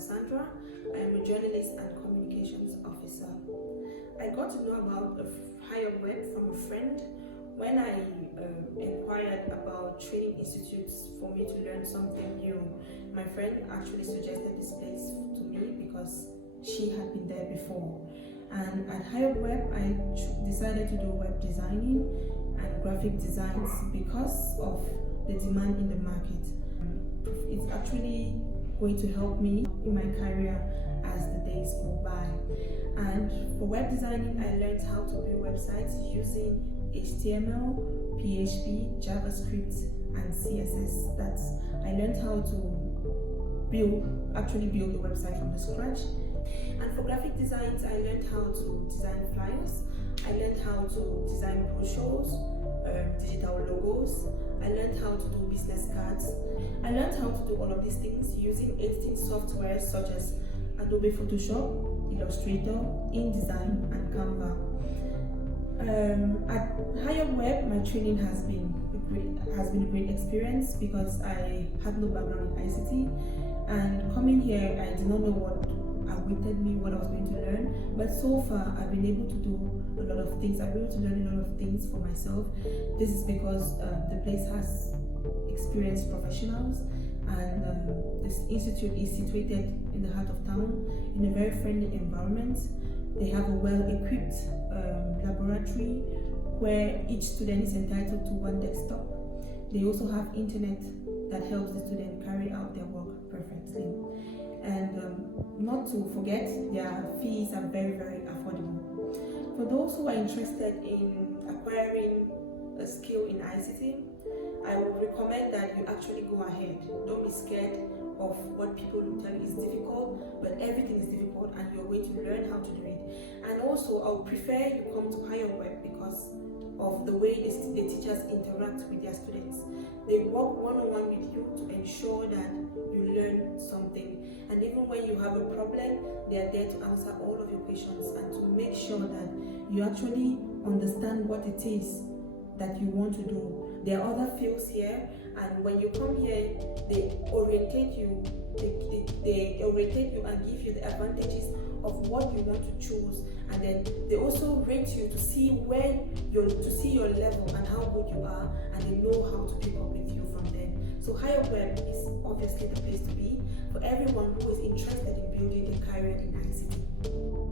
Ndang Sandra. I am a journalist and communications officer. I got to know about Highupweb from a friend when I inquired about training institutes for me to learn something new. My friend actually suggested this place to me because she had been there before. And at Highupweb, I decided to do web designing and graphic designs because of the demand in the market. It's actually going to help me in my career as the days go by. And for web designing, I learned how to build websites using HTML, PHP, JavaScript, and CSS. I learned how to build a website from the scratch. And for graphic designs, I learned how to design flyers. I learned how to design brochures, digital logos. I learned how to do business cards. I learned how to do all of these things using editing software such as Adobe Photoshop, Illustrator, InDesign, and Canva. At Highupweb, my training has been a great experience because I had no background in ICT, and coming here, I did not know what awaited me, what I was going to learn. But so far, I've been able to do a lot of things. I've been able to learn a lot of things for myself. This is because the place has experienced professionals, and this institute is situated in the heart of town in a very friendly environment. They have a well-equipped laboratory where each student is entitled to one desktop. They also have internet that helps the student carry out their work perfectly. And not to forget, their fees are very, very affordable. For those who are interested in acquiring a skill in ICT, I would recommend that you actually go ahead. Don't be scared of what people will tell you is difficult, but everything is difficult and you're going to learn how to do it. And also, I would prefer you come to Highupweb because of the way the teachers interact with their students. They work one-on-one with you to ensure that you learn something. And even when you have a problem, they are there to answer all of your questions and to make sure that you actually understand what it is that you want to do. There are other fields here, and when you come here, they orientate you. They orientate you and give you the advantages of what you want to choose, and then they also rate you to see your level and how good you are, and they know how to pick up with you from there. So Highupweb is obviously the place to be for everyone who is interested in building a career in ICT.